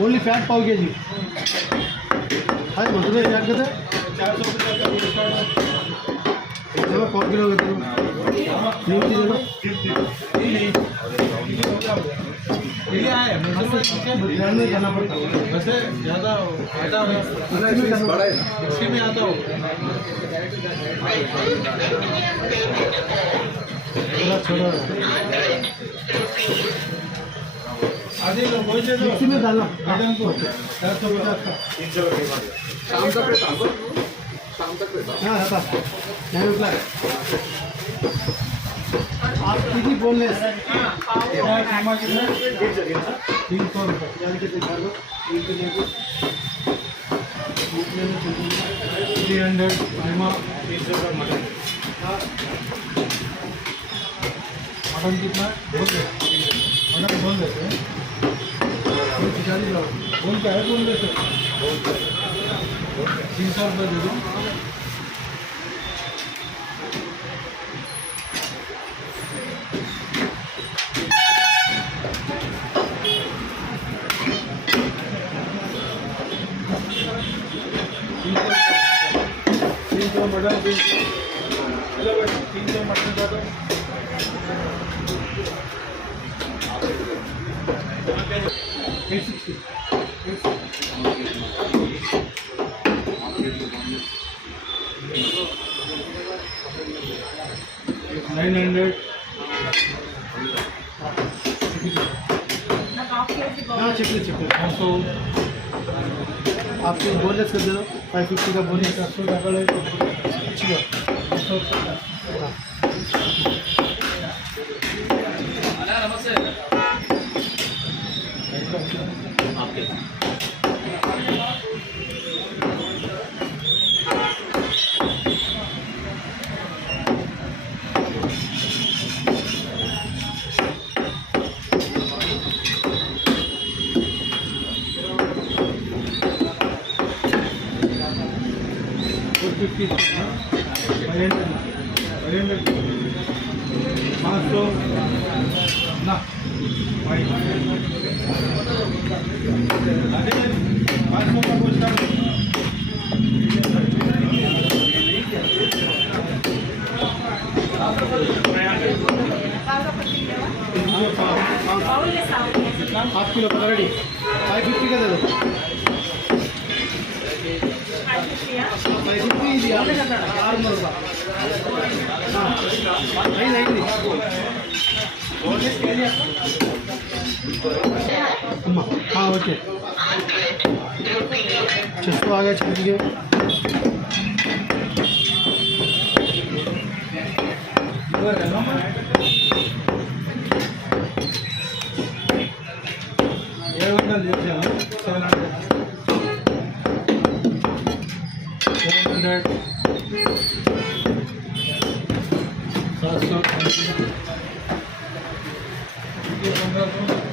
Only fat पाव के जी हाय मतलब क्या कहते हैं 400 पाव किलो बिरयानी करना पड़ता है वैसे ज़्यादा फायदा इसी में आता हो छोड़ो मिक्सी में डालना मैडम को 450 का शाम तक रहता शाम तक रहता हाँ रहता नहीं रुकला आप कितनी बोनलेस 300 रुपये यानी कि दिखा दो 300 मटन मटन कितना मटन बोल देते हैं बोल का है बोल देते 300 रुपये दे दो मटन 300 मटन का 860 900 हाँ चिकन चिकन 500 आपके बोनलेस कर दे दो 550 का बोनलेस 800 का ले तो अच्छी बात नमस्ते आपके हाफ किलो पकड़ रेडी 550 का दे दो 550 नहीं हाँ ओके चस्को आ गया चल गया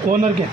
ओनर के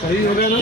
सही हो गया ना?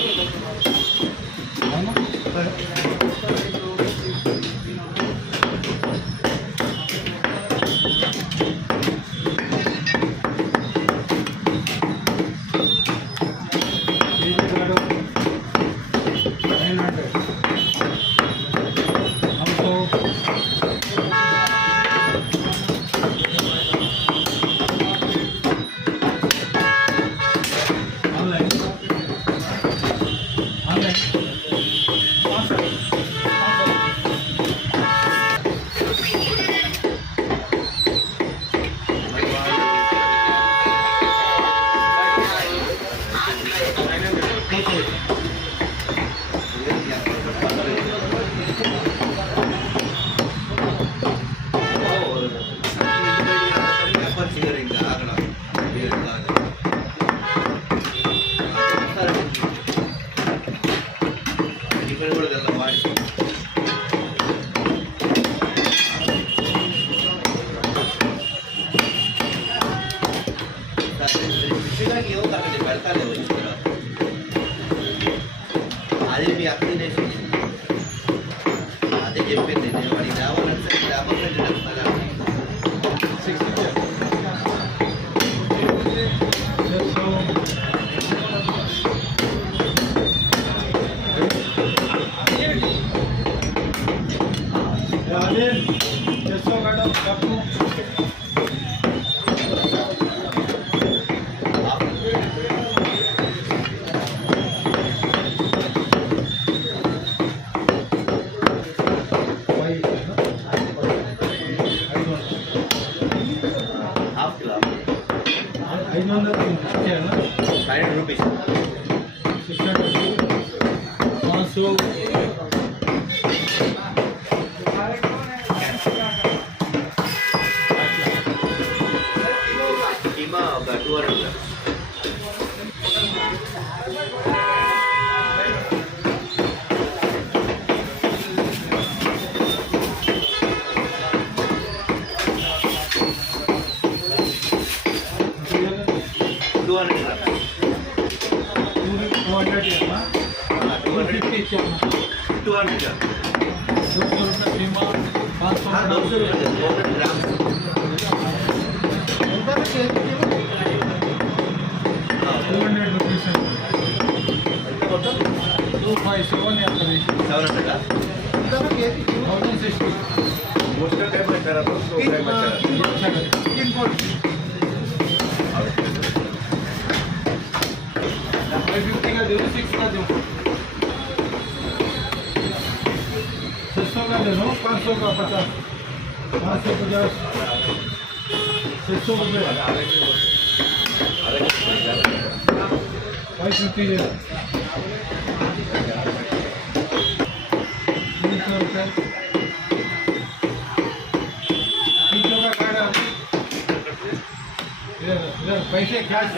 पैसे कैश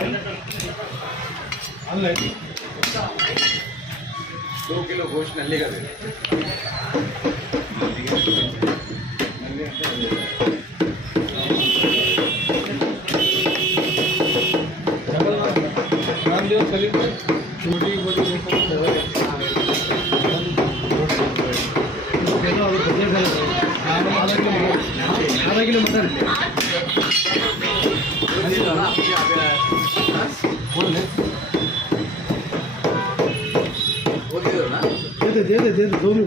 ऑनलाइन 2 किलो गोश्त नल्ले का दे छोटी बड़ी आधा किलो मटन दे दोनों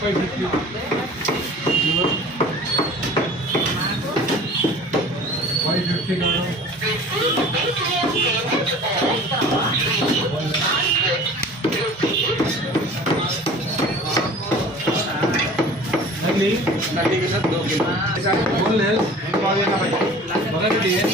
550. नली के साथ 2 किलो Boneless. बड़ा भी है.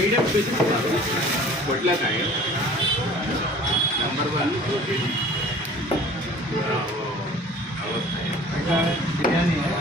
मीडियम बटला काय नंबर 1 प्रोटीन बिरयानी है.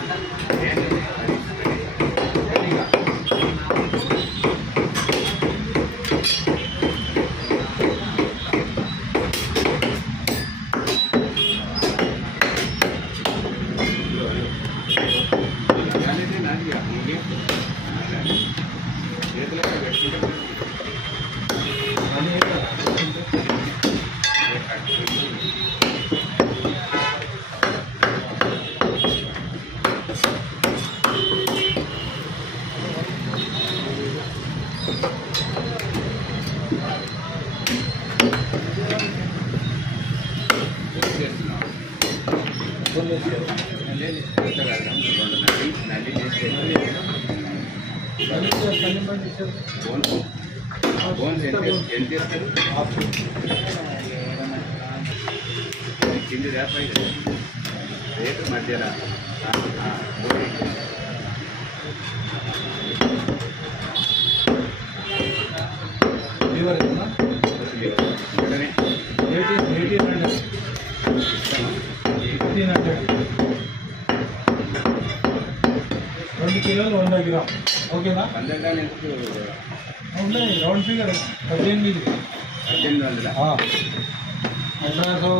मध्याह्न ఓకేనా ఉన్నాయి రౌండ్ ఫిగర్ 18 1800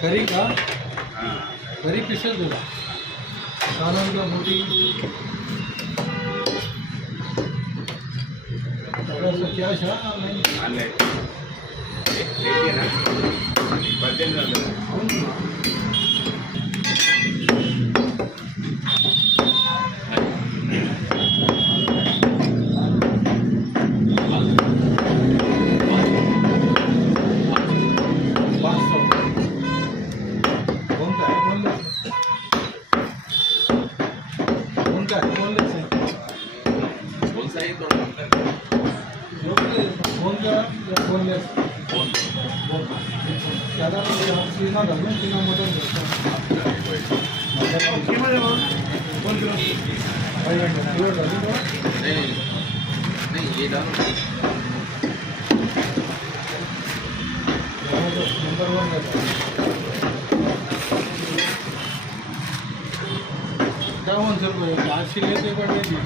करी का करी पीसेस बोला सालन का मोटी क्या शाह नहीं Boneless. ज़्यादा सीना डालना सीना मटन नहीं ये डालो नंबर 1 क्या 1 सर 400 लेते पड़ेगी